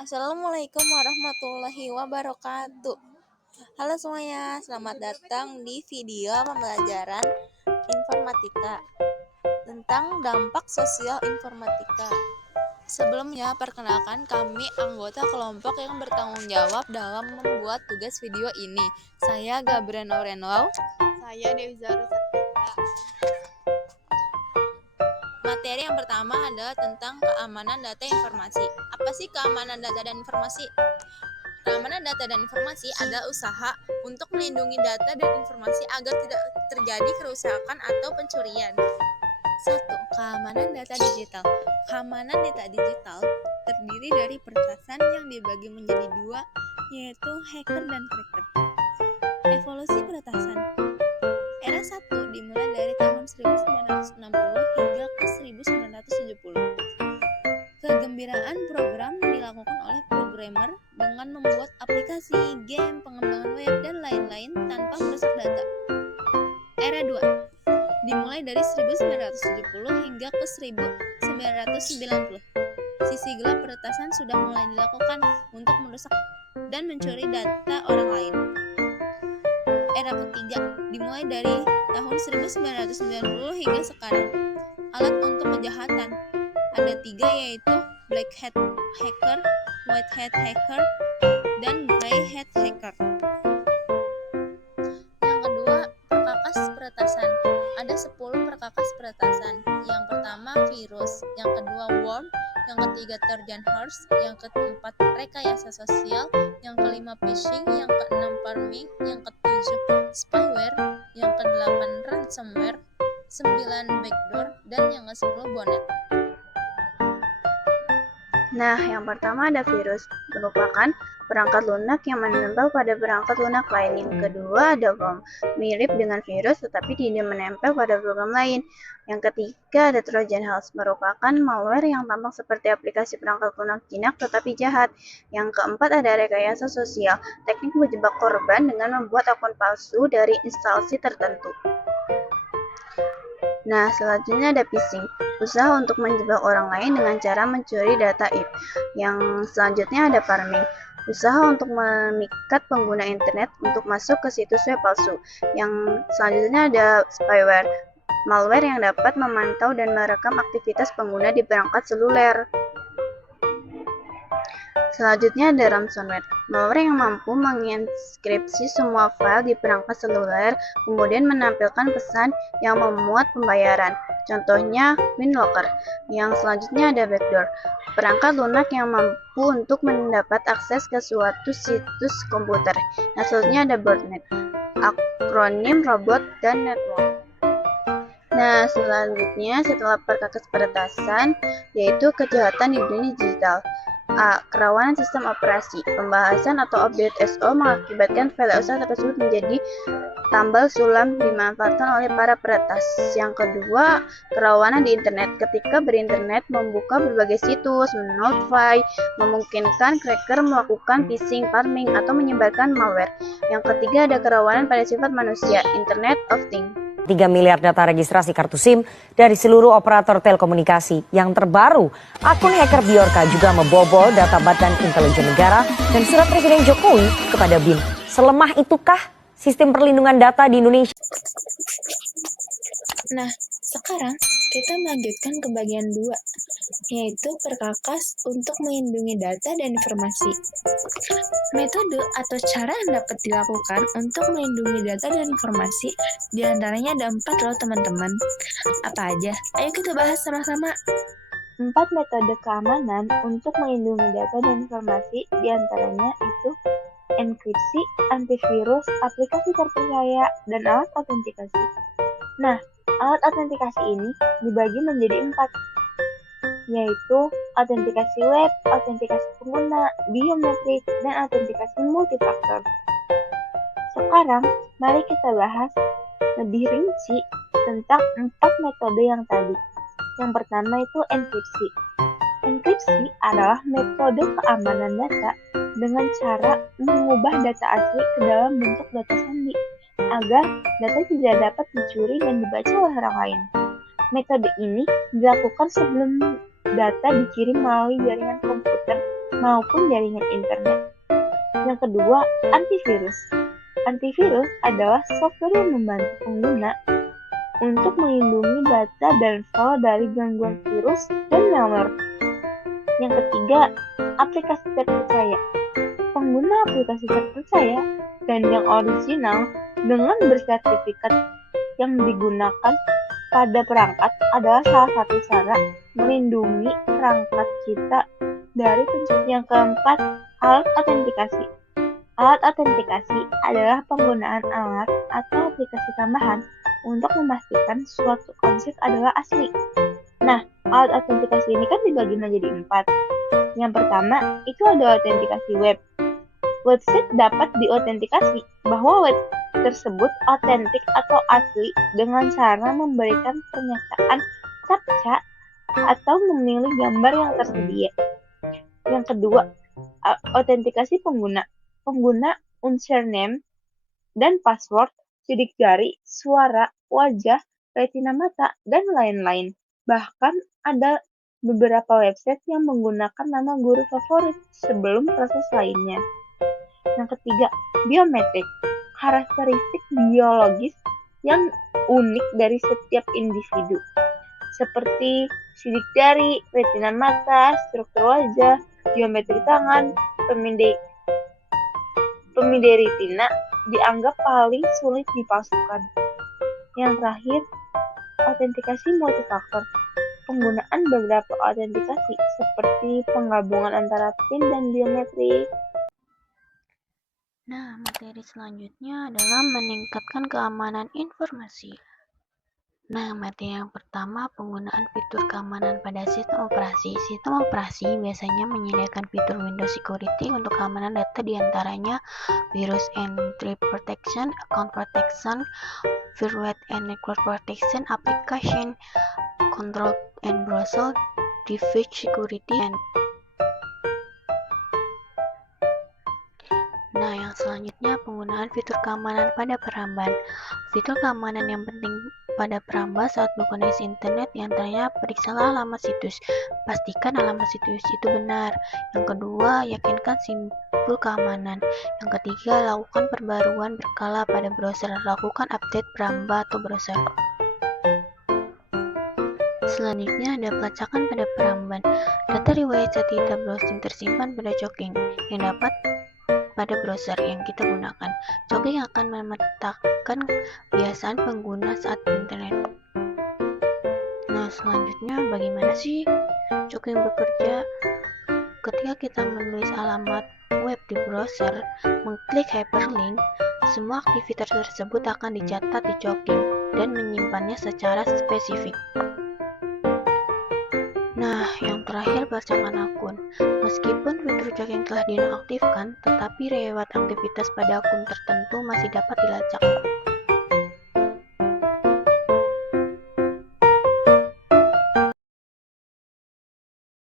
Assalamualaikum warahmatullahi wabarakatuh. Halo semuanya, selamat datang di video pembelajaran informatika tentang dampak sosial informatika. Sebelumnya, perkenalkan kami anggota kelompok yang bertanggung jawab dalam membuat tugas video ini. Saya Gabriel Renlau. Saya Dewi Zara Satvita. Materi yang pertama adalah tentang keamanan data informasi. Apa sih keamanan data dan informasi? Keamanan data dan informasi adalah usaha untuk melindungi data dan informasi agar tidak terjadi kerusakan atau pencurian. 1. Keamanan data digital. Keamanan data digital terdiri dari peretasan yang dibagi menjadi dua, yaitu hacker dan cracker. Evolusi peretasan. Era 1 dimulai dari tahun 1960 hingga ke 1970. Kegembiraan program dilakukan oleh programmer dengan membuat aplikasi, game, pengembangan web, dan lain-lain tanpa merusak data. Era 2 dimulai dari 1970 hingga ke 1990. Sisi gelap peretasan sudah mulai dilakukan untuk merusak dan mencuri data orang lain. Era ketiga dimulai dari tahun 1990 hingga sekarang. Alat untuk kejahatan ada 3, yaitu black hat hacker, white hat hacker, dan gray hat hacker. Yang kedua, perkakas peretasan. Ada 10 perkakas peretasan. Yang pertama virus, yang kedua worm, yang ketiga Trojan horse, yang keempat rekayasa sosial, yang kelima phishing, yang keenam pharming, yang ketujuh spyware, yang kedelapan ransomware, 9 backdoor, dan yang ke-10 bonnet. Nah, yang pertama ada virus, merupakan perangkat lunak yang menempel pada perangkat lunak lain. Yang kedua ada worm, mirip dengan virus tetapi tidak menempel pada program lain. Yang ketiga ada Trojan horse, merupakan malware yang tampak seperti aplikasi perangkat lunak jinak tetapi jahat. Yang keempat ada rekayasa sosial, teknik menjebak korban dengan membuat akun palsu dari instansi tertentu. Nah, selanjutnya ada phishing, usaha untuk menjebak orang lain dengan cara mencuri data IP. Yang selanjutnya ada pharming, usaha untuk memikat pengguna internet untuk masuk ke situs web palsu. Yang selanjutnya ada spyware, malware yang dapat memantau dan merekam aktivitas pengguna di perangkat seluler. Selanjutnya ada ransomware, malware yang mampu menginskripsi semua file di perangkat seluler, kemudian menampilkan pesan yang memuat pembayaran. Contohnya WinLocker. Yang selanjutnya ada backdoor, perangkat lunak yang mampu untuk mendapat akses ke suatu situs komputer. Yang selanjutnya ada botnet, akronim robot dan network. Nah, selanjutnya setelah perkakas peretasan, yaitu kejahatan di dunia digital. A. Kerawanan sistem operasi. Pembahasan atau update SO mengakibatkan file usaha tersebut menjadi tambal sulam dimanfaatkan oleh para peretas. Yang kedua, kerawanan di internet. Ketika berinternet, membuka berbagai situs, menodify, memungkinkan cracker melakukan phishing, pharming, atau menyebarkan malware. Yang ketiga, ada kerawanan pada sifat manusia, Internet of Things. 3 miliar data registrasi kartu SIM dari seluruh operator telekomunikasi. Yang terbaru, akun hacker Bjorka juga membobol data Badan Intelijen Negara dan surat Presiden Jokowi kepada BIN. Selemah itukah sistem perlindungan data di Indonesia? Nah, sekarang kita melanjutkan ke bagian 2, yaitu perkakas untuk melindungi data dan informasi. Metode atau cara yang dapat dilakukan untuk melindungi data dan informasi diantaranya ada 4 loh teman-teman. Apa aja? Ayo kita bahas sama-sama. 4 metode keamanan untuk melindungi data dan informasi diantaranya itu enkripsi, antivirus, aplikasi terpercaya, dan alat autentikasi. Nah, alat autentikasi ini dibagi menjadi 4, yaitu autentikasi web, autentikasi pengguna, biometrik, dan autentikasi multifaktor. Sekarang, mari kita bahas lebih rinci tentang 4 metode yang tadi. Yang pertama itu enkripsi. Enkripsi adalah metode keamanan data dengan cara mengubah data asli ke dalam bentuk data sandi agar data tidak dapat dicuri dan dibaca oleh orang lain. Metode ini dilakukan sebelum data dikirim melalui jaringan komputer maupun jaringan internet. Yang kedua, antivirus. Antivirus adalah software yang membantu pengguna untuk melindungi data dan file dari gangguan virus dan malware. Yang ketiga, aplikasi terpercaya. Pengguna aplikasi terpercaya dan yang original dengan bersertifikat yang digunakan pada perangkat adalah salah satu cara melindungi perangkat kita dari pencurian. Yang keempat, alat autentikasi. Alat autentikasi adalah penggunaan alat atau aplikasi tambahan untuk memastikan suatu objek adalah asli. Nah, alat autentikasi ini kan dibagi menjadi 4. Yang pertama, itu ada autentikasi web. Website dapat diautentikasi bahwa web tersebut otentik atau asli dengan cara memberikan pernyataan captcha atau memilih gambar yang tersedia. Yang kedua, autentikasi pengguna. Pengguna username dan password, sidik jari, suara, wajah, retina mata, dan lain-lain. Bahkan ada beberapa website yang menggunakan nama guru favorit sebelum proses lainnya. Yang ketiga, biometrik. Karakteristik biologis yang unik dari setiap individu, seperti sidik jari, retina mata, struktur wajah, geometri tangan, pemide retina dianggap paling sulit dipalsukan. Yang terakhir, autentikasi multifaktor. Penggunaan beberapa autentikasi seperti penggabungan antara PIN dan biometrik. Nah, materi selanjutnya adalah meningkatkan keamanan informasi. Nah, materi yang pertama, penggunaan fitur keamanan pada sistem operasi. Sistem operasi biasanya menyediakan fitur Windows Security untuk keamanan data, diantaranya virus and threat protection, account protection, firewall and network protection, application control and browser device security, and Nah, yang selanjutnya penggunaan fitur keamanan pada peramban. Fitur keamanan yang penting pada peramban saat berkoneksi internet diantaranya periksalah alamat situs. Pastikan alamat situs itu benar. Yang kedua, yakinkan simbol keamanan. Yang ketiga, lakukan perbaruan berkala pada browser. Lakukan update peramba atau browser. Selanjutnya ada pelacakan pada peramban. Data riwayat saat kita browsing tersimpan pada choking yang dapat pada browser yang kita gunakan. Choking akan memetakan kebiasaan pengguna saat internet. Nah, selanjutnya bagaimana sih choking bekerja? Ketika kita menulis alamat web di browser, mengklik hyperlink, semua aktivitas tersebut akan dicatat di choking dan menyimpannya secara spesifik. Nah, yang terakhir pelacakan akun. Meskipun fitur choking telah dinonaktifkan, tetapi riwayat aktivitas pada akun tertentu masih dapat dilacak.